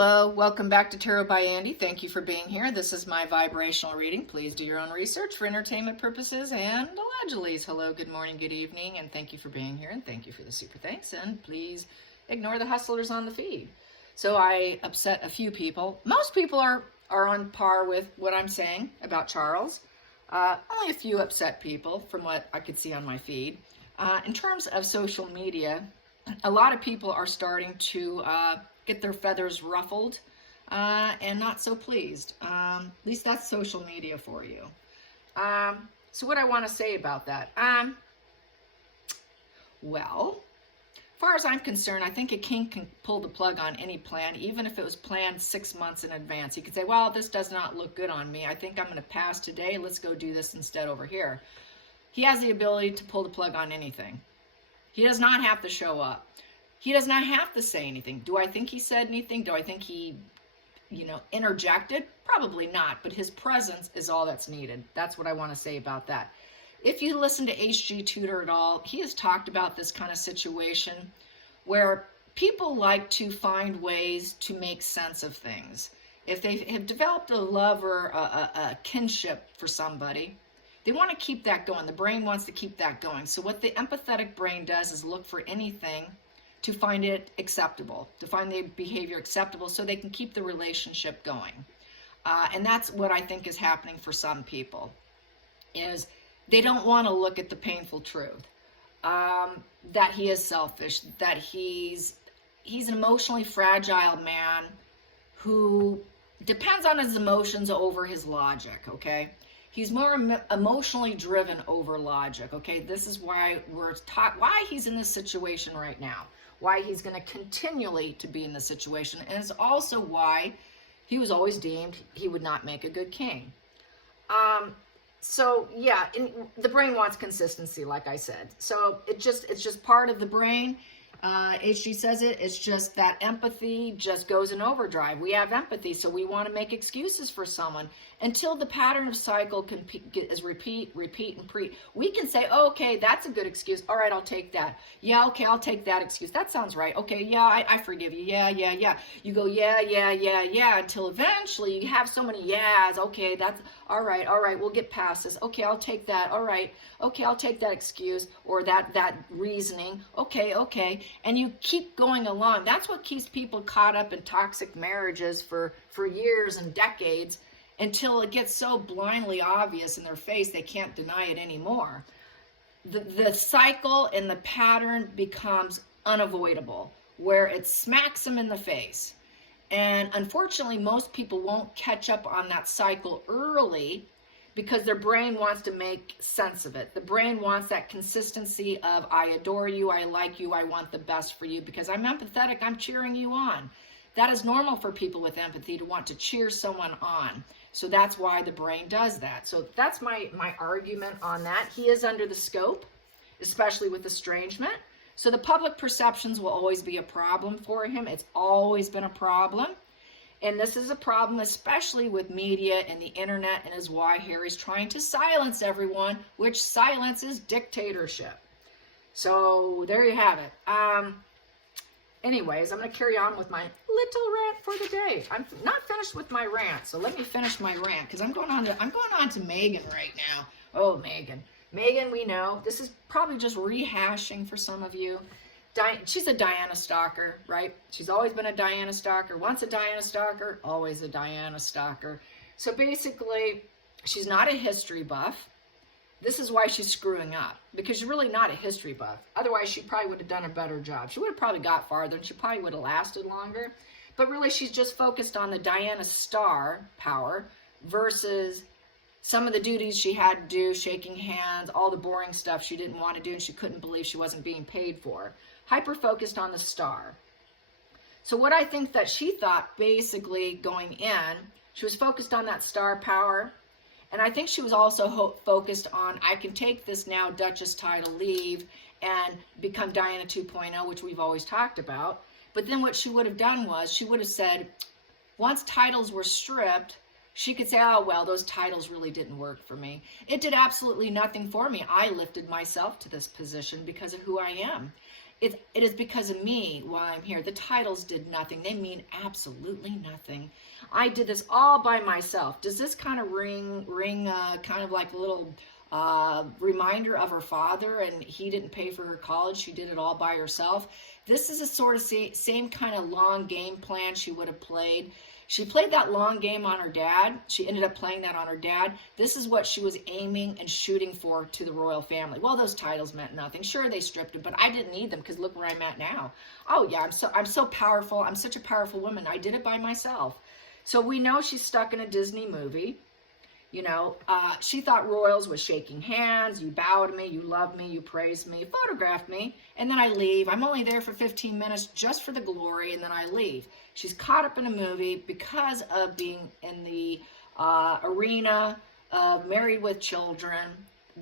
Hello, welcome back to Tarot by Andy. Thank you for being here. This is my vibrational reading. Please do your own research for entertainment purposes and allegedly. Hello, good morning, good evening, and thank you for being here, and thank you for the super thanks, and please ignore the hustlers on the feed. So I upset a few people. Most people are on par with what I'm saying about Charles. Only a few upset people from what I could see on my feed. In terms of social media, a lot of people are starting to get their feathers ruffled and not so pleased. At least that's social media for you. So what I want to say about that? Well, as far as I'm concerned, I think a king can pull the plug on any plan, even if it was planned 6 months in advance. He could say, well, this does not look good on me. I think I'm going to pass today. Let's go do this instead over here. He has the ability to pull the plug on anything. He does not have to show up. He does not have to say anything. Do I think he said anything? Do I think he, interjected? Probably not, but his presence is all that's needed. That's what I want to say about that. If you listen to H.G. Tudor at all, he has talked about this kind of situation where people like to find ways to make sense of things. If they have developed a love or a kinship for somebody, they want to keep that going. The brain wants to keep that going. So what the empathetic brain does is look for anything to find it acceptable, to find the behavior acceptable so they can keep the relationship going. And that's what I think is happening for some people, is they don't want to look at the painful truth, that he is selfish, that he's an emotionally fragile man who depends on his emotions over his logic, okay? He's more emotionally driven over logic, okay? This is why we're taught why he's in this situation right now, why he's going to continually to be in this situation, and it's also why he was always deemed he would not make a good king. So yeah, the brain wants consistency, like I said. So it's just part of the brain. H.G. says it's just that empathy just goes in overdrive. We have empathy, so we want to make excuses for someone until the pattern of cycle is repeat, and repeat. We can say, oh, okay, that's a good excuse. All right, I'll take that. Yeah, okay, I'll take that excuse. That sounds right. Okay, yeah, I forgive you. Yeah. You go, yeah, until eventually you have so many yeahs. Okay, that's all right, we'll get past this. Okay, I'll take that. All right, okay, I'll take that excuse or that reasoning. Okay. And you keep going along. That's what keeps people caught up in toxic marriages for years and decades, until it gets so blindly obvious in their face they can't deny it anymore. The cycle and the pattern becomes unavoidable, where it smacks them in the face. And unfortunately, most people won't catch up on that cycle early because their brain wants to make sense of it. The brain wants that consistency of, I adore you, I like you, I want the best for you because I'm empathetic, I'm cheering you on. That is normal for people with empathy to want to cheer someone on. So that's why the brain does that. So that's my argument on that. He is under the scope, especially with estrangement. So the public perceptions will always be a problem for him. It's always been a problem. And this is a problem, especially with media and the internet, and is why Harry's trying to silence everyone, which silence is dictatorship. So there you have it. Anyways, I'm going to carry on with my little rant for the day. I'm not finished with my rant, so let me finish my rant because I'm going on to Meghan right now. Oh, Meghan. Meghan, we know this is probably just rehashing for some of you. She's a Diana stalker, right? She's always been a Diana stalker. Once a Diana stalker, always a Diana stalker. So basically, she's not a history buff. This is why she's screwing up, because she's really not a history buff. Otherwise, she probably would have done a better job. She would have probably got farther, and she probably would have lasted longer. But really, she's just focused on the Diana star power versus some of the duties she had to do, shaking hands, all the boring stuff she didn't want to do, and she couldn't believe she wasn't being paid for. Hyper-focused on the star. So what I think that she thought, basically, going in, she was focused on that star power. And I think she was also focused on, I can take this now Duchess title, leave, and become Diana 2.0, which we've always talked about. But then what she would have done was, she would have said, once titles were stripped, she could say, oh, well, those titles really didn't work for me. It did absolutely nothing for me. I lifted myself to this position because of who I am. It is because of me why I'm here. The titles did nothing. They mean absolutely nothing. I did this all by myself. Does this kind of ring kind of like a little reminder of her father, and he didn't pay for her college? She did it all by herself. This is a sort of same kind of long game plan she would have played. She played that long game on her dad. She ended up playing that on her dad. This is what she was aiming and shooting for to the royal family. Well, those titles meant nothing. Sure, they stripped them, but I didn't need them because look where I'm at now. Oh yeah, I'm so powerful. I'm such a powerful woman. I did it by myself. So we know she's stuck in a Disney movie. You know, she thought royals was shaking hands. You bow to me, you love me, you praise me, photograph me, and then I leave. I'm only there for 15 minutes just for the glory, and then I leave. She's caught up in a movie because of being in the arena of married with children.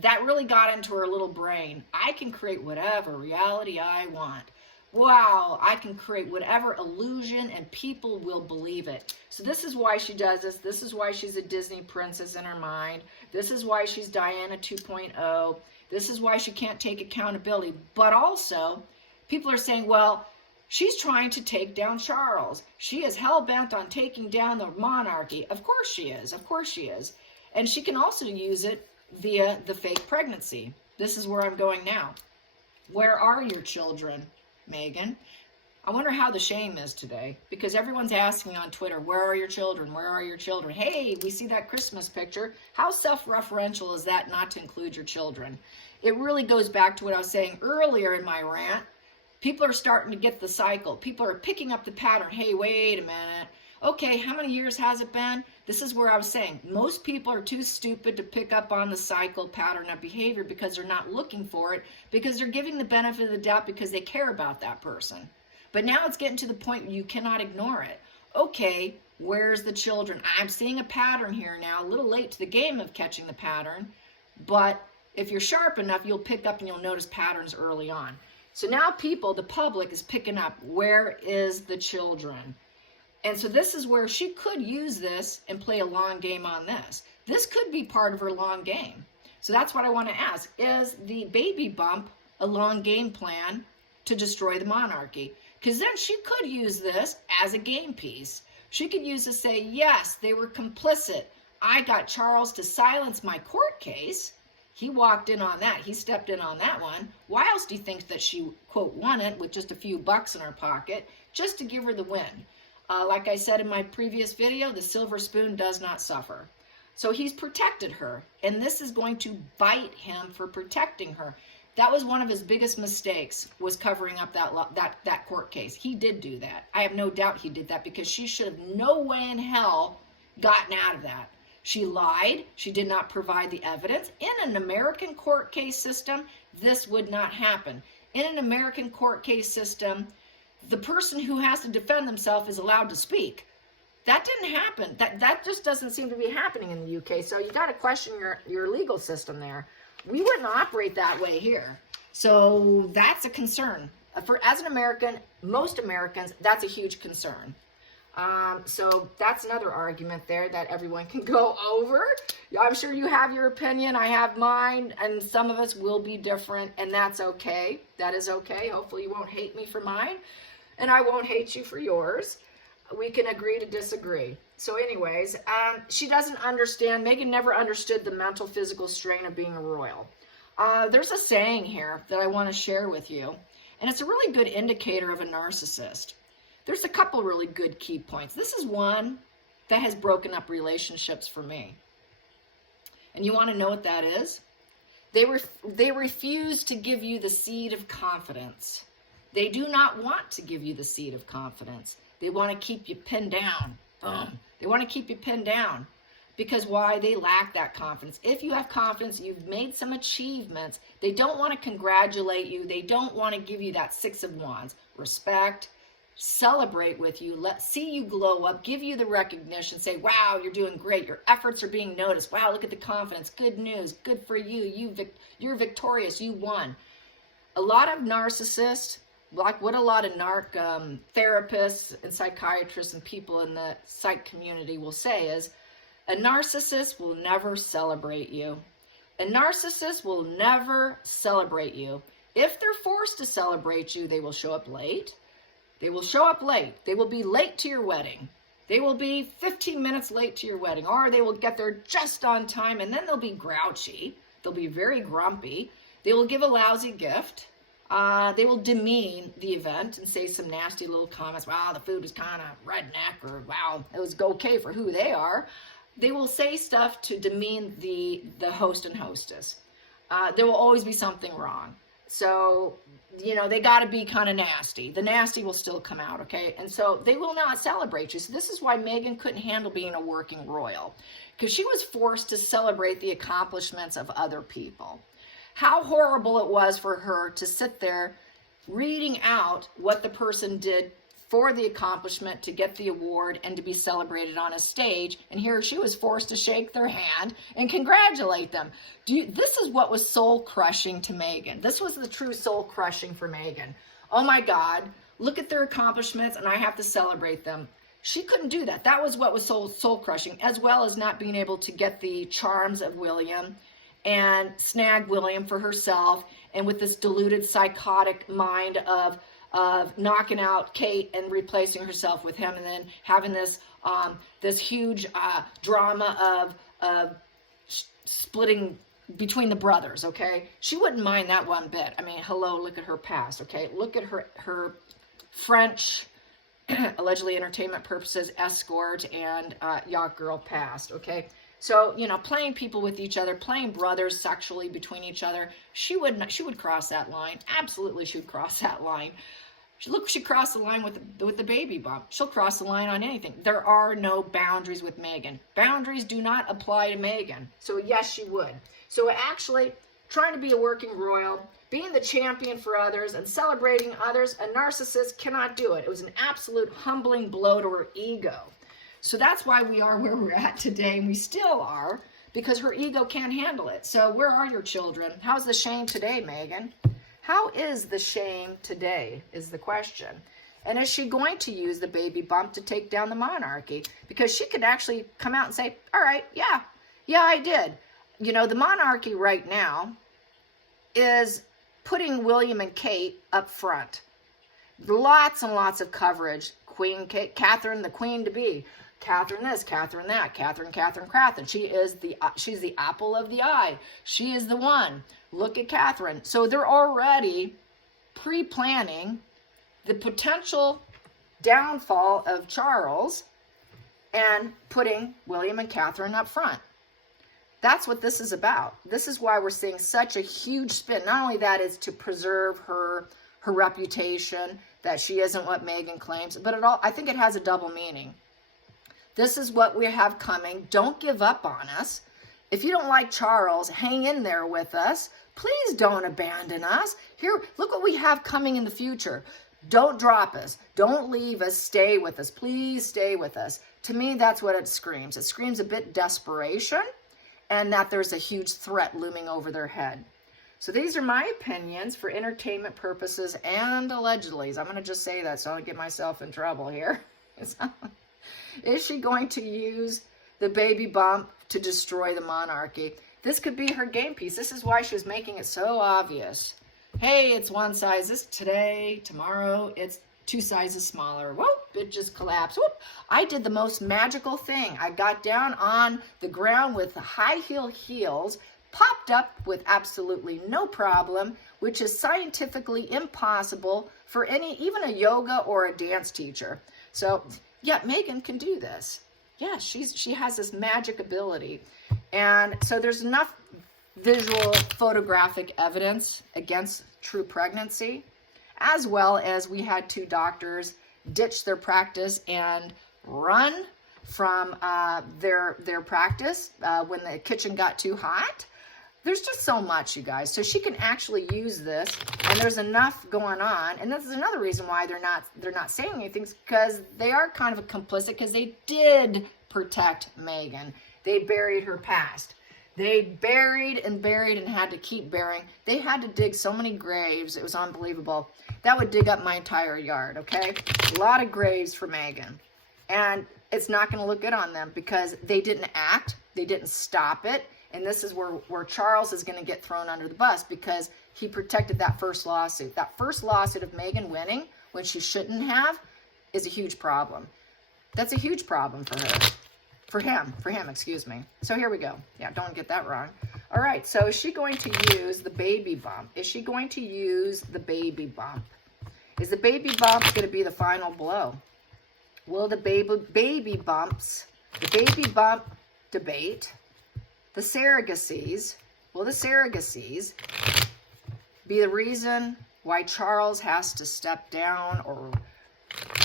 That really got into her little brain. I can create whatever reality I want. Wow, I can create whatever illusion and people will believe it. So this is why she does this. This is why she's a Disney princess in her mind. This is why she's Diana 2.0. This is why she can't take accountability. But also, people are saying, well, she's trying to take down Charles. She is hell-bent on taking down the monarchy. Of course she is. Of course she is. And she can also use it via the fake pregnancy. This is where I'm going now. Where are your children, Meghan? I wonder how the shame is today, because everyone's asking on Twitter, where are your children? Where are your children? Hey, we see that Christmas picture. How self-referential is that not to include your children? It really goes back to what I was saying earlier in my rant. People are starting to get the cycle. People are picking up the pattern. Hey, wait a minute. Okay, how many years has it been? This is where I was saying, most people are too stupid to pick up on the cycle pattern of behavior because they're not looking for it, because they're giving the benefit of the doubt because they care about that person. But now it's getting to the point where you cannot ignore it. Okay, where's the children? I'm seeing a pattern here now, a little late to the game of catching the pattern, but if you're sharp enough, you'll pick up and you'll notice patterns early on. So now people, the public, is picking up, where is the children? And so this is where she could use this and play a long game on this. This could be part of her long game. So that's what I want to ask. Is the baby bump a long game plan to destroy the monarchy? Because then she could use this as a game piece. She could use this to say, yes, they were complicit. I got Charles to silence my court case. He walked in on that. He stepped in on that one. Why else do you think that she, quote, won it with just a few bucks in her pocket just to give her the win? Like I said in my previous video, the silver spoon does not suffer. So he's protected her, and this is going to bite him for protecting her. That was one of his biggest mistakes, was covering up that court case. He did do that. I have no doubt he did that, because she should have no way in hell gotten out of that. She lied. She did not provide the evidence. In an American court case system, this would not happen. In an American court case system, the person who has to defend themselves is allowed to speak. That didn't happen. That just doesn't seem to be happening in the UK. So you got to question your legal system there. We wouldn't operate that way here. So that's a concern. As an American, most Americans, that's a huge concern. So that's another argument there that everyone can go over. I'm sure you have your opinion. I have mine, and some of us will be different, and that's okay. That is okay. Hopefully you won't hate me for mine, and I won't hate you for yours. We can agree to disagree. So anyways, she doesn't understand. Meghan never understood the mental, physical strain of being a royal. There's a saying here that I want to share with you, and it's a really good indicator of a narcissist. There's a couple really good key points. This is one that has broken up relationships for me. And you want to know what that is? They refuse to give you the seed of confidence. They do not want to give you the seed of confidence. They want to keep you pinned down. They want to keep you pinned down. Because why? They lack that confidence. If you have confidence, you've made some achievements, they don't want to congratulate you. They don't want to give you that 6 of Wands. Respect, celebrate with you, see you glow up, give you the recognition, say, wow, you're doing great. Your efforts are being noticed. Wow, look at the confidence. Good news. Good for you. You're victorious. You won. A lot of narcissists, like what a lot of therapists and psychiatrists and people in the psych community will say is, a narcissist will never celebrate you. A narcissist will never celebrate you. If they're forced to celebrate you, they will show up late. They will show up late. They will be late to your wedding. They will be 15 minutes late to your wedding, or they will get there just on time, and then they'll be grouchy. They'll be very grumpy. They will give a lousy gift. They will demean the event and say some nasty little comments. Wow, the food was kind of redneck, or wow, it was okay for who they are. They will say stuff to demean the host and hostess. There will always be something wrong. So, you know, they got to be kind of nasty. The nasty will still come out, okay? And so they will not celebrate you. So this is why Meghan couldn't handle being a working royal, because she was forced to celebrate the accomplishments of other people. How horrible it was for her to sit there reading out what the person did for the accomplishment, to get the award, and to be celebrated on a stage. And here she was forced to shake their hand and congratulate them. This is what was soul-crushing to Meghan. This was the true soul-crushing for Meghan. Oh my God, look at their accomplishments, and I have to celebrate them. She couldn't do that. That was what was soul-crushing, as well as not being able to get the charms of William and snag William for herself, and with this deluded, psychotic mind of knocking out Kate and replacing herself with him, and then having this this huge drama of splitting between the brothers, okay? She wouldn't mind that one bit. I mean, hello, look at her past, okay? Look at her French, allegedly entertainment purposes, escort and yacht girl past, okay? So, you know, playing people with each other, playing brothers sexually between each other, she would cross that line. Absolutely, she would cross that line. She crossed the line with the baby bump. She'll cross the line on anything. There are no boundaries with Meghan. Boundaries do not apply to Meghan. So yes, she would. So actually, trying to be a working royal, being the champion for others and celebrating others, a narcissist cannot do it. It was an absolute humbling blow to her ego. So that's why we are where we're at today, and we still are, because her ego can't handle it. So where are your children? How's the shame today, Meghan? How is the shame today is the question. And is she going to use the baby bump to take down the monarchy? Because she could actually come out and say, all right, yeah, I did. You know, the monarchy right now is putting William and Kate up front. Lots and lots of coverage. Queen Kate, Catherine, the queen to be. Catherine this, Catherine that, Catherine. She's the apple of the eye. She is the one. Look at Catherine. So they're already pre-planning the potential downfall of Charles and putting William and Catherine up front. That's what this is about. This is why we're seeing such a huge spin. Not only that is to preserve her reputation, that she isn't what Meghan claims, but I think it has a double meaning. This is what we have coming. Don't give up on us. If you don't like Charles, hang in there with us. Please don't abandon us. Here, look what we have coming in the future. Don't drop us. Don't leave us. Stay with us. Please stay with us. To me, that's what it screams. It screams a bit desperation, and that there's a huge threat looming over their head. So these are my opinions for entertainment purposes and allegedly. I'm going to just say that so I don't get myself in trouble here. Is she going to use the baby bump to destroy the monarchy? This could be her game piece. This is why she was making it so obvious. Hey, it's one size this today, tomorrow it's 2 sizes smaller. Whoop, it just collapsed. Whoop. I did the most magical thing. I got down on the ground with the high heels, popped up with absolutely no problem, which is scientifically impossible for even a yoga or a dance teacher. So yeah, Meghan can do this. Yeah, she has this magic ability. And so there's enough visual photographic evidence against true pregnancy, as well as we had 2 doctors ditch their practice and run from their practice when the kitchen got too hot. There's just so much, you guys. So she can actually use this, and there's enough going on. And this is another reason why they're not saying anything, because they are kind of complicit, because they did protect Meghan. They buried her past. They buried and had to keep burying. They had to dig so many graves. It was unbelievable. That would dig up my entire yard, okay? A lot of graves for Meghan. And it's not going to look good on them because they didn't act. They didn't stop it. And this is where Charles is going to get thrown under the bus, because he protected that first lawsuit. That first lawsuit of Meghan winning when she shouldn't have is a huge problem. That's a huge problem for her. For him, excuse me. So here we go. Yeah, don't get that wrong. All right, so is she going to use the baby bump? Is she going to use the baby bump? Is the baby bump going to be the final blow? Will the baby bump debate, the surrogacies, will the surrogacies be the reason why Charles has to step down, or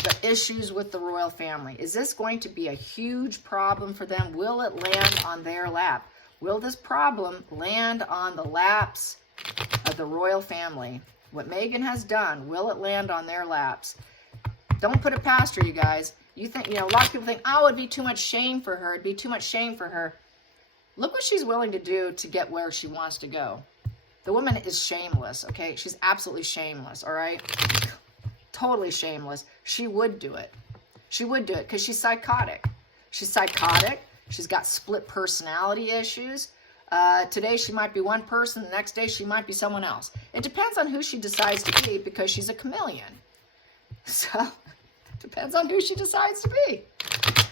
the issues with the royal family? Is this going to be a huge problem for them? Will it land on their lap? Will this problem land on the laps of the royal family? What Meghan has done, will it land on their laps? Don't put it past her, you guys. You think, a lot of people think, oh, it'd be too much shame for her. It'd be too much shame for her. Look what she's willing to do to get where she wants to go. The woman is shameless, okay? She's absolutely shameless, all right? Totally shameless. She would do it. She would do it because she's psychotic. She's psychotic. She's got split personality issues. Today she might be one person. The next day she might be someone else. It depends on who she decides to be because she's a chameleon. So, it depends on who she decides to be.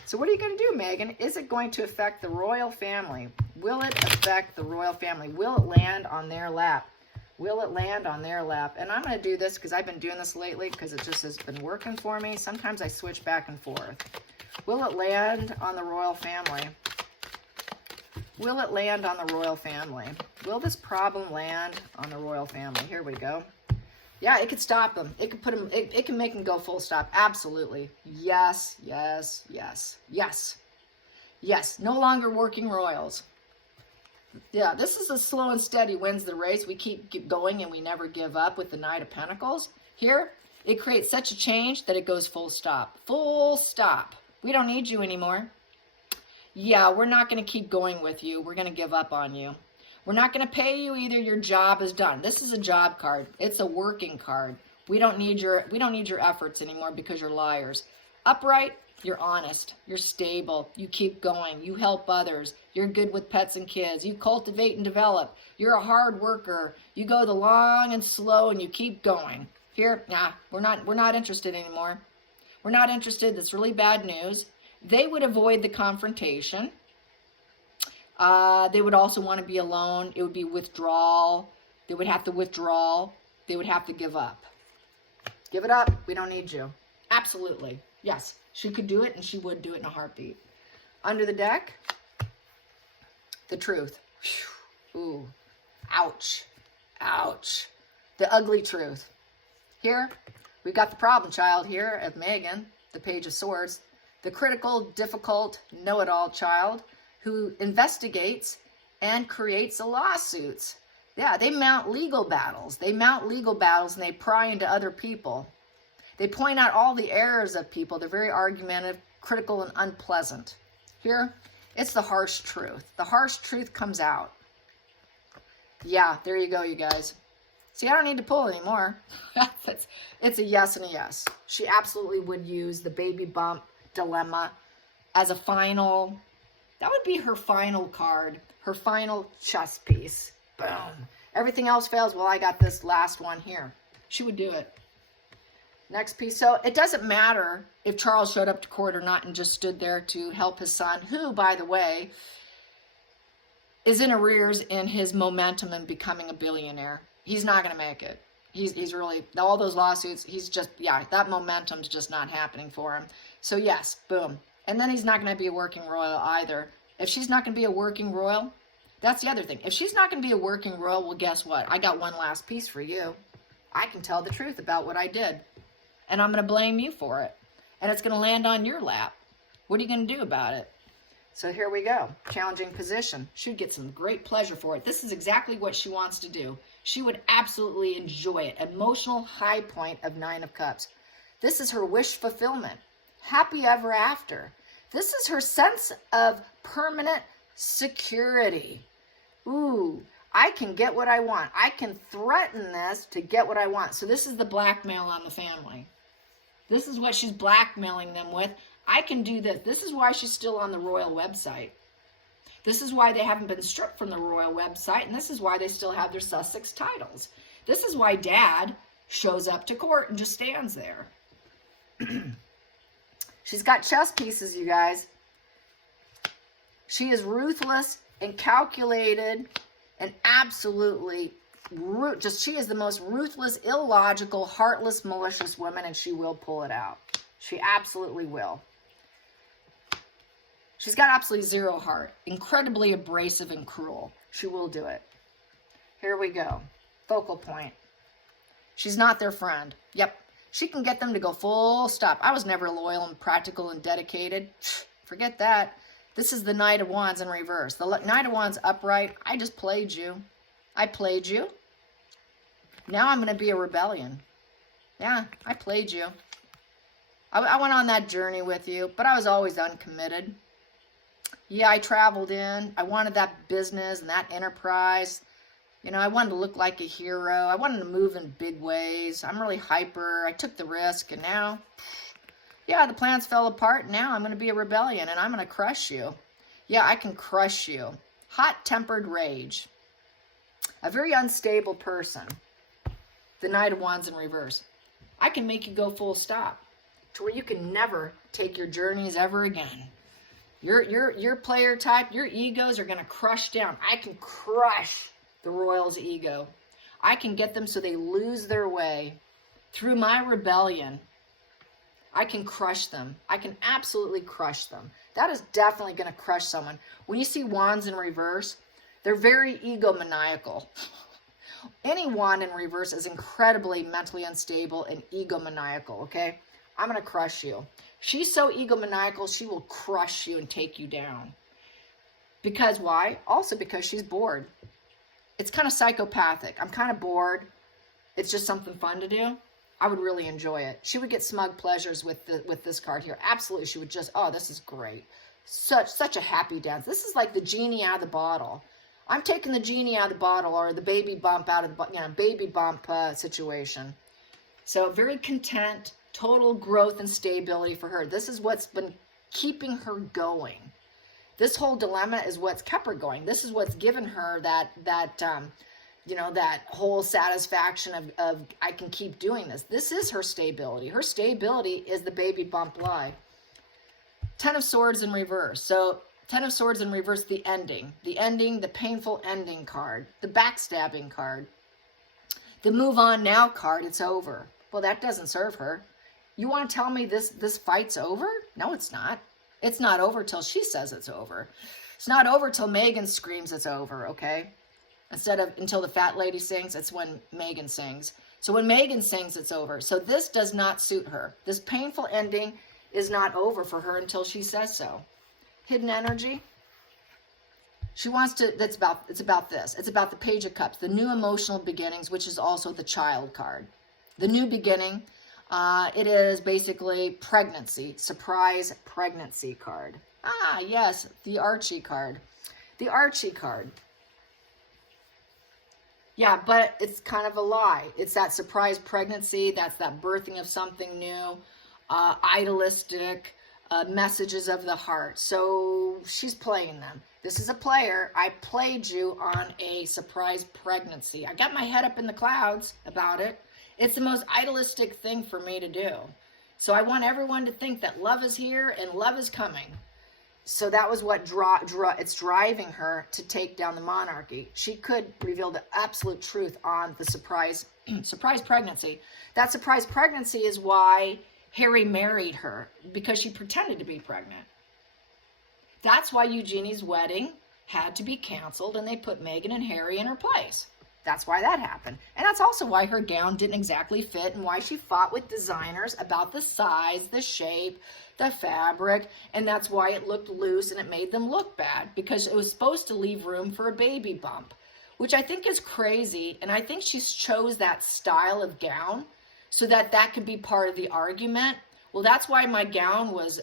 So what are you going to do, Meghan? Is it going to affect the royal family? Will it affect the royal family? Will it land on their lap? Will it land on their lap? And I'm going to do this because I've been doing this lately because it just has been working for me. Sometimes I switch back and forth. Will it land on the royal family? Will it land on the royal family? Will this problem land on the royal family? Here we go. Yeah, it could stop them. It could put them, it can make them go full stop. Absolutely. Yes, yes, yes, yes. Yes, no longer working royals. Yeah, this is a slow and steady wins the race. We keep going and we never give up with the Knight of Pentacles. Here, it creates such a change that it goes full stop. Full stop. We don't need you anymore. Yeah, we're not going to keep going with you. We're going to give up on you. We're not going to pay you either. Your job is done. This is a job card. It's a working card. We don't need your efforts anymore because you're liars. Upright, you're honest. You're stable. You keep going. You help others. You're good with pets and kids. You cultivate and develop. You're a hard worker. You go the long and slow and you keep going. Here, nah, we're not interested anymore. We're not interested. That's really bad news. They would avoid the confrontation. They would also want to be alone. It would be withdrawal. They would have to withdraw. They would have to give up. Give it up. We don't need you. Absolutely. Yes, she could do it and she would do it in a heartbeat. Under the deck, the truth. Ooh, ouch, ouch. The ugly truth. Here, we've got the problem child here of Meghan, the Page of Swords. The critical, difficult, know-it-all child who investigates and creates the lawsuits. Yeah, they mount legal battles. They mount legal battles and they pry into other people. They point out all the errors of people. They're very argumentative, critical, and unpleasant. Here, it's the harsh truth. The harsh truth comes out. Yeah, there you go, you guys. See, I don't need to pull anymore. It's a yes and a yes. She absolutely would use the baby bump dilemma as a final, that would be her final card, her final chess piece. Boom. Everything else fails. Well, I got this last one here. She would do it. Next piece. So it doesn't matter if Charles showed up to court or not and just stood there to help his son, who, by the way, is in arrears in his momentum in becoming a billionaire. He's not going to make it. He's really, all those lawsuits, he's just, yeah, that momentum's just not happening for him. So yes, boom. And then he's not going to be a working royal either. If she's not going to be a working royal, that's the other thing. If she's not going to be a working royal, well, guess what? I got one last piece for you. I can tell the truth about what I did. And I'm going to blame you for it. And it's going to land on your lap. What are you going to do about it? So here we go. Challenging position. She'd get some great pleasure for it. This is exactly what she wants to do. She would absolutely enjoy it. Emotional high point of 9 of Cups. This is her wish fulfillment. Happy ever after. This is her sense of permanent security. Ooh, I can get what I want. I can threaten this to get what I want. So this is the blackmail on the family. This is what she's blackmailing them with. I can do this. This is why she's still on the royal website. This is why they haven't been stripped from the royal website, and this is why they still have their Sussex titles. This is why Dad shows up to court and just stands there. She's got chess pieces, you guys. She is ruthless and calculated and absolutely she is the most ruthless, illogical, heartless, malicious woman, and she will pull it out. She absolutely will. She's got absolutely zero heart. Incredibly abrasive and cruel. She will do it. Here we go. Focal point. She's not their friend. Yep. She can get them to go full stop. I was never loyal and practical and dedicated. Forget that. This is the Knight of Wands in reverse. The Knight of Wands upright. I just played you. I played you. Now I'm going to be a rebellion. Yeah, I played you. I went on that journey with you, but I was always uncommitted. Yeah, I traveled in. I wanted that business and that enterprise. You know, I wanted to look like a hero. I wanted to move in big ways. I'm really hyper. I took the risk, and now, yeah, the plans fell apart. Now I'm going to be a rebellion, and I'm going to crush you. Yeah, I can crush you. Hot-tempered rage. A very unstable person. The Knight of Wands in reverse. I can make you go full stop to where you can never take your journeys ever again. Your player type, your egos are going to crush down. I can crush the royal's ego. I can get them so they lose their way. Through my rebellion, I can crush them. I can absolutely crush them. That is definitely going to crush someone. When you see wands in reverse, they're very egomaniacal. Any wand in reverse is incredibly mentally unstable and egomaniacal, okay? I'm going to crush you. She's so egomaniacal, she will crush you and take you down. Because why? Also because she's bored. It's kind of psychopathic. I'm kind of bored. It's just something fun to do. I would really enjoy it. She would get smug pleasures with this card here. Absolutely, she would just, oh, this is great. Such a happy dance. This is like the genie out of the bottle. I'm taking the genie out of the bottle, or the baby bump out of the, baby bump situation. So very content, total growth and stability for her. This is what's been keeping her going. This whole dilemma is what's kept her going. This is what's given her that whole satisfaction of I can keep doing this. This is her stability. Her stability is the baby bump lie. Ten of Swords in reverse. So Ten of Swords in reverse, the ending, the painful ending card, the backstabbing card, the move on now card, it's over. Well, that doesn't serve her. You want to tell me this fight's over? No, it's not. It's not over till she says it's over. It's not over till Meghan screams it's over, okay? Until the fat lady sings, it's when Meghan sings. So when Meghan sings, it's over. So this does not suit her. This painful ending is not over for her until she says so. Hidden energy. She wants to, it's about this. It's about the Page of Cups, the new emotional beginnings, which is also the Child card. The new beginning, it is basically pregnancy, surprise pregnancy card. Ah, yes, the Archie card. The Archie card. Yeah, but it's kind of a lie. It's that surprise pregnancy. That's that birthing of something new, idealistic, messages of the heart. So she's playing them. This is a player. I played you on a surprise pregnancy. I got my head up in the clouds about it. It's the most idealistic thing for me to do. So I want everyone to think that love is here and love is coming. So that was what it's driving her to take down the monarchy. She could reveal the absolute truth on the surprise pregnancy. That surprise pregnancy is why Harry married her, because she pretended to be pregnant. That's why Eugenie's wedding had to be canceled and they put Meghan and Harry in her place. That's why that happened. And that's also why her gown didn't exactly fit and why she fought with designers about the size, the shape, the fabric, and that's why it looked loose and it made them look bad, because it was supposed to leave room for a baby bump, which I think is crazy. And I think she chose that style of gown so that could be part of the argument. Well, that's why my gown was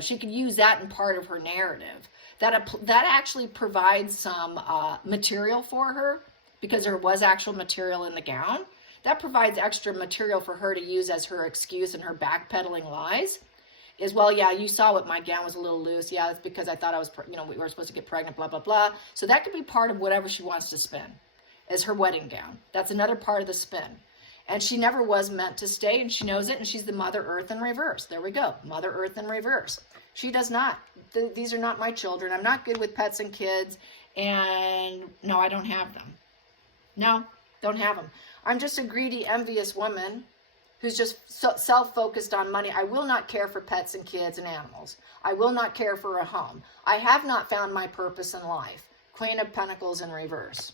she could use that in part of her narrative. That actually provides some material for her, because there was actual material in the gown. That provides extra material for her to use as her excuse and her backpedaling lies. Is, well, yeah, you saw what my gown was a little loose. Yeah, that's because I thought I was, we were supposed to get pregnant, blah, blah, blah. So that could be part of whatever she wants to spin. as her wedding gown. That's another part of the spin. And she never was meant to stay, and she knows it, and she's the Mother Earth in reverse. There we go, Mother Earth in reverse. She does not. These are not my children. I'm not good with pets and kids, and no, I don't have them. No, don't have them. I'm just a greedy, envious woman who's just self-focused on money. I will not care for pets and kids and animals. I will not care for a home. I have not found my purpose in life. Queen of Pentacles in reverse.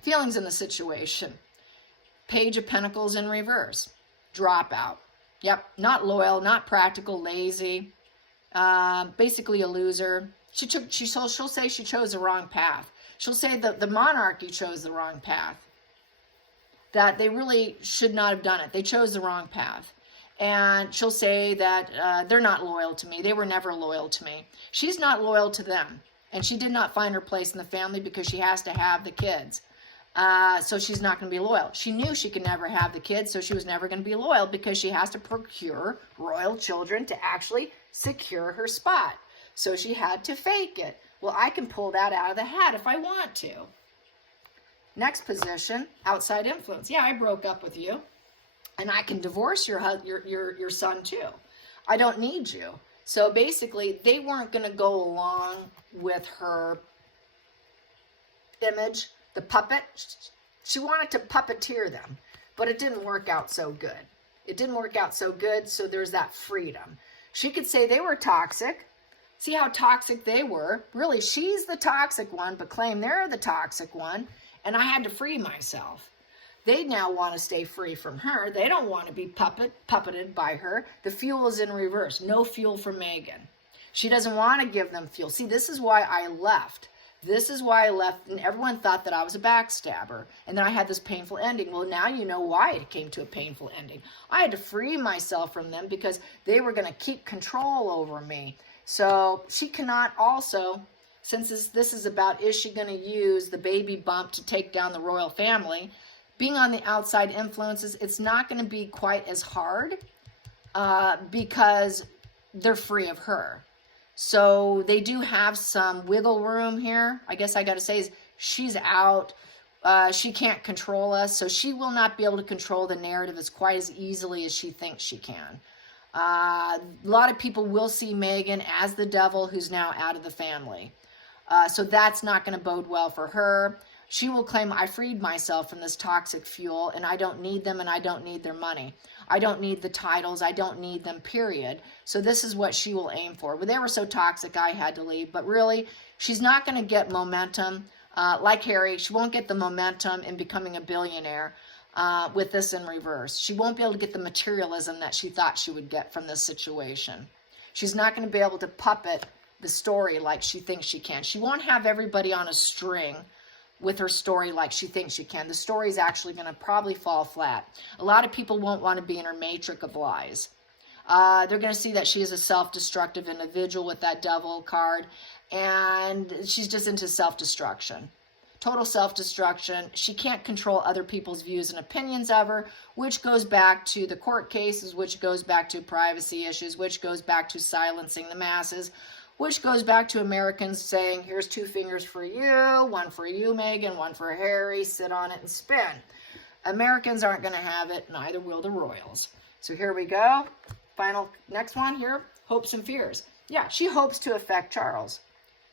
Feelings in the situation. Page of Pentacles in reverse. Dropout. Yep, not loyal, not practical, lazy, basically a loser. She'll say she chose the wrong path. She'll say that the monarchy chose the wrong path, that they really should not have done it. They chose the wrong path. And she'll say that they're not loyal to me. They were never loyal to me. She's not loyal to them. And she did not find her place in the family because she has to have the kids. So she's not going to be loyal. She knew she could never have the kids, so she was never going to be loyal because she has to procure royal children to actually secure her spot. So she had to fake it. Well, I can pull that out of the hat if I want to. Next position, outside influence. Yeah, I broke up with you, and I can divorce your son too. I don't need you. So basically, they weren't going to go along with her image. The puppet, she wanted to puppeteer them, but it didn't work out so good. It didn't work out so good, so there's that freedom. She could say they were toxic. See how toxic they were. Really, she's the toxic one, but claim they're the toxic one, and I had to free myself. They now want to stay free from her. They don't want to be puppeted by her. The fuel is in reverse. No fuel for Meghan. She doesn't want to give them fuel. See, this is why I left. This is why I left, and everyone thought that I was a backstabber, and then I had this painful ending. Well, now you know why it came to a painful ending. I had to free myself from them because they were going to keep control over me. So she cannot also, since this is about, is she going to use the baby bump to take down the royal family? Being on the outside influences, it's not going to be quite as hard because they're free of her. So they do have some wiggle room here. I guess I got to say is she's out. She can't control us. So she will not be able to control the narrative as quite as easily as she thinks she can. A lot of people will see Meghan as the devil who's now out of the family. So that's not going to bode well for her. She will claim, I freed myself from this toxic fuel, and I don't need them, and I don't need their money. I don't need the titles. I don't need them, period. So this is what she will aim for. But they were so toxic, I had to leave. But really, she's not going to get momentum. Like Harry, she won't get the momentum in becoming a billionaire with this in reverse. She won't be able to get the materialism that she thought she would get from this situation. She's not going to be able to puppet the story like she thinks she can. She won't have everybody on a string with her story like she thinks she can. The story is actually going to probably fall flat. A lot of people won't want to be in her matrix of lies. They're going to see that she is a self-destructive individual with that devil card, and she's just into self-destruction. Total self-destruction. She can't control other people's views and opinions of her, which goes back to the court cases, which goes back to privacy issues, which goes back to silencing the masses, which goes back to Americans saying, here's 2 fingers for you, one for you, Meghan, one for Harry, sit on it and spin. Americans aren't going to have it, neither will the royals. So here we go. Final, next one here, hopes and fears. Yeah, she hopes to affect Charles.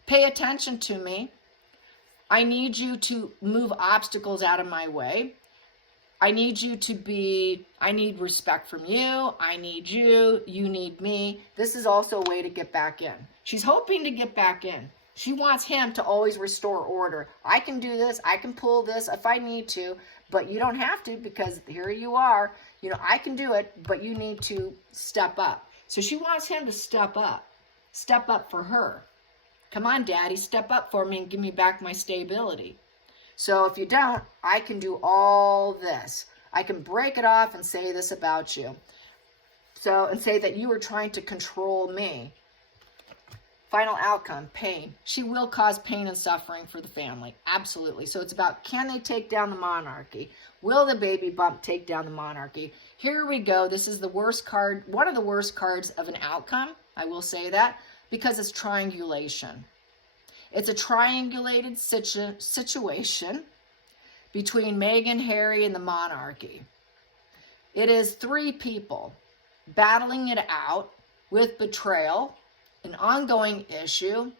Pay attention to me. I need you to move obstacles out of my way. I need you to be, I need respect from you. I need you. You need me. This is also a way to get back in. She's hoping to get back in. She wants him to always restore order. I can do this. I can pull this if I need to, but you don't have to because here you are. You know, I can do it, but you need to step up. So she wants him to step up for her. Come on, Daddy, step up for me and give me back my stability. So if you don't, I can do all this. I can break it off and say this about you. So, and say that you are trying to control me. Final outcome, pain. She will cause pain and suffering for the family. Absolutely. So it's about, can they take down the monarchy? Will the baby bump take down the monarchy? Here we go. This is the worst card, one of the worst cards of an outcome. I will say that because it's triangulation. It's a triangulated situation between Meghan, Harry, and the monarchy. It is three people battling it out with betrayal, an ongoing issue,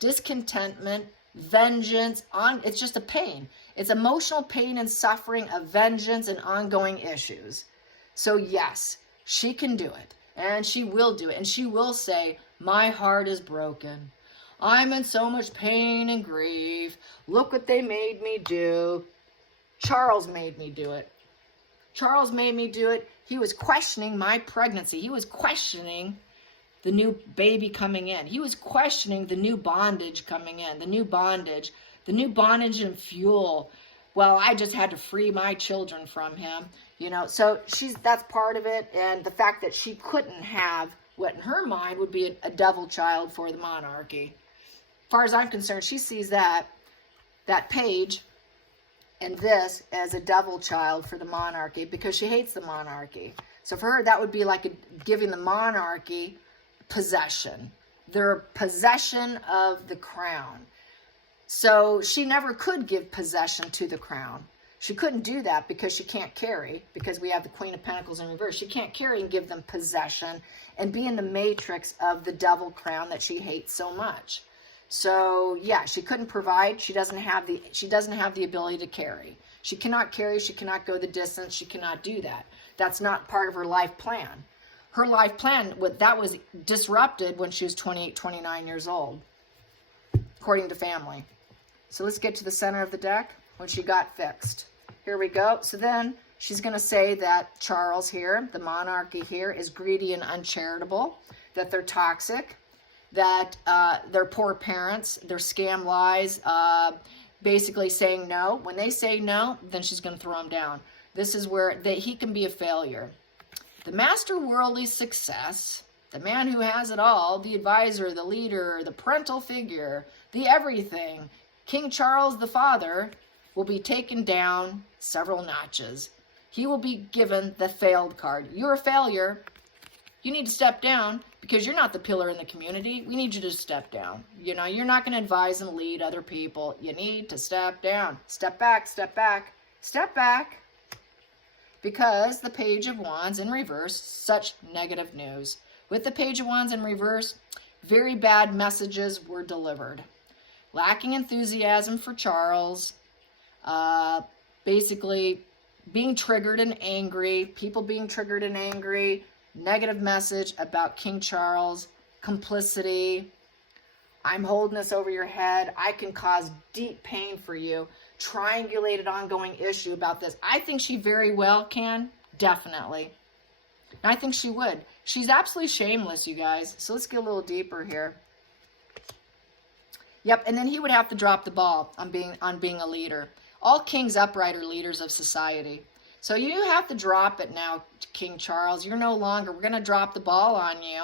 discontentment, vengeance. It's just a pain. It's emotional pain and suffering of vengeance and ongoing issues. So yes, she can do it, and she will do it, and she will say, my heart is broken. I'm in so much pain and grief. Look what they made me do. Charles made me do it. Charles made me do it. He was questioning my pregnancy. He was questioning the new baby coming in. He was questioning the new bondage coming in, the new bondage and fuel. Well, I just had to free my children from him, you know. So that's part of it. And the fact that she couldn't have what in her mind would be a devil child for the monarchy. As far as I'm concerned, she sees that page and this as a devil child for the monarchy because she hates the monarchy. So for her, that would be like giving the monarchy possession, their possession of the crown. So she never could give possession to the crown. She couldn't do that because she can't carry, because we have the Queen of Pentacles in reverse. She can't carry and give them possession and be in the matrix of the devil crown that she hates so much. So yeah, she couldn't provide. She doesn't have the ability to carry. She cannot carry. She cannot go the distance. She cannot do that. That's not part of her life plan. Her life plan, that was disrupted when she was 28, 29 years old, according to family. So let's get to the center of the deck when she got fixed. Here we go. So then she's going to say that Charles here, the monarchy here, is greedy and uncharitable, that they're toxic, that they're poor parents, they're scam lies, basically saying no. When they say no, then she's going to throw them down. This is where he can be a failure. The master worldly success, the man who has it all, the advisor, the leader, the parental figure, the everything, King Charles the father, will be taken down several notches. He will be given the failed card. You're a failure. You need to step down because you're not the pillar in the community. We need you to step down. You know, you're not going to advise and lead other people. You need to step down. Step back, step back, step back. Because the Page of Wands in reverse, such negative news. With the Page of Wands in reverse, very bad messages were delivered. Lacking enthusiasm for Charles, basically being triggered and angry, people being triggered and angry, negative message about King Charles, complicity, I'm holding this over your head, I can cause deep pain for you, triangulated ongoing issue about this. I think she very well can, definitely. And I think she would. She's absolutely shameless, you guys. So let's get a little deeper here. Yep, and then he would have to drop the ball on being a leader. All kings upright are leaders of society. So you have to drop it now, King Charles. You're no longer, we're going to drop the ball on you.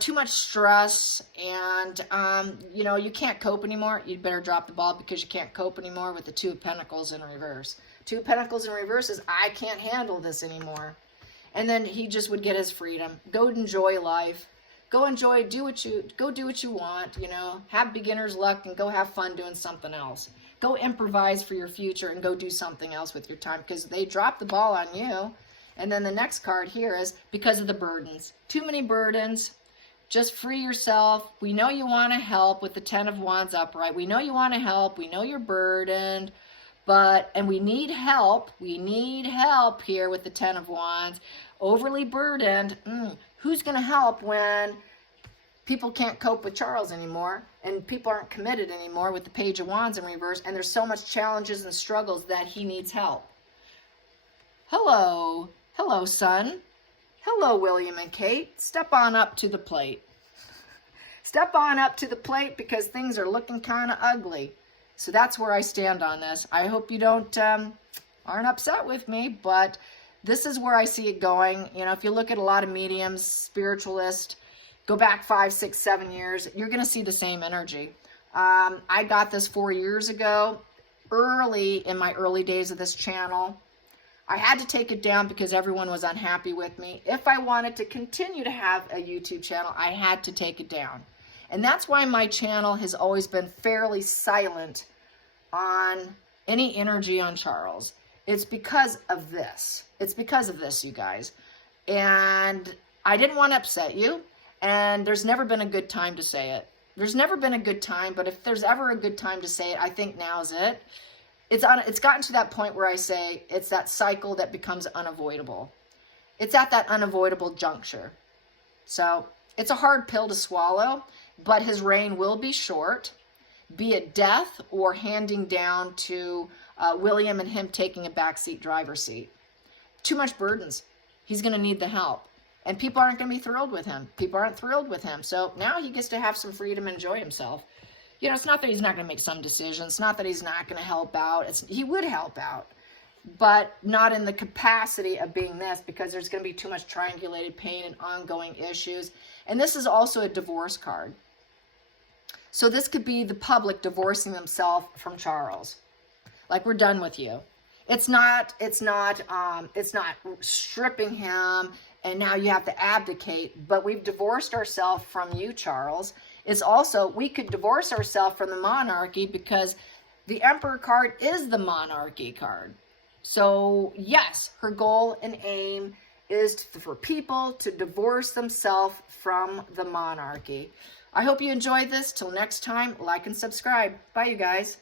Too much stress, and you know, you can't cope anymore. You'd better drop the ball because you can't cope anymore with the Two of Pentacles in reverse. Two of Pentacles in reverse is, I can't handle this anymore. And then he just would get his freedom. Go enjoy life. Go enjoy, do what you want, you know. Have beginner's luck and go have fun doing something else. Go improvise for your future and go do something else with your time because they dropped the ball on you. And then the next card here is because of the burdens. Too many burdens. Just free yourself. We know you want to help with the Ten of Wands upright. We know you want to help. We know you're burdened. And we need help. We need help here with the Ten of Wands. Overly burdened. Who's going to help when people can't cope with Charles anymore and people aren't committed anymore with the Page of Wands in reverse, and there's so much challenges and struggles that he needs help? Hello. Hello, son. Hello, William and Kate. Step on up to the plate. Step on up to the plate because things are looking kind of ugly. So that's where I stand on this. I hope you aren't upset with me, but this is where I see it going. You know, if you look at a lot of mediums, spiritualists, go back 5, 6, 7 years, you're going to see the same energy. I got this 4 years ago, in my early days of this channel. I had to take it down because everyone was unhappy with me. If I wanted to continue to have a YouTube channel, I had to take it down. And that's why my channel has always been fairly silent on any energy on Charles. It's because of this. It's because of this, you guys. And I didn't want to upset you. And there's never been a good time to say it. There's never been a good time, but if there's ever a good time to say it, I think now's it. It's gotten to that point where I say it's that cycle that becomes unavoidable. It's at that unavoidable juncture. So it's a hard pill to swallow, but his reign will be short, be it death or handing down to William and him taking a backseat driver's seat. Too much burdens. He's going to need the help. And people aren't going to be thrilled with him. People aren't thrilled with him. So now he gets to have some freedom and enjoy himself. You know, it's not that he's not going to make some decisions. It's not that he's not going to help out. He would help out, but not in the capacity of being this, because there's going to be too much triangulated pain and ongoing issues. And this is also a divorce card. So this could be the public divorcing themselves from Charles. Like, we're done with you. It's not stripping him and now you have to abdicate, but we've divorced ourselves from you, Charles. It's also, we could divorce ourselves from the monarchy because the Emperor card is the monarchy card. So yes, her goal and aim is for people to divorce themselves from the monarchy. I hope you enjoyed this. Till next time, like and subscribe. Bye, you guys.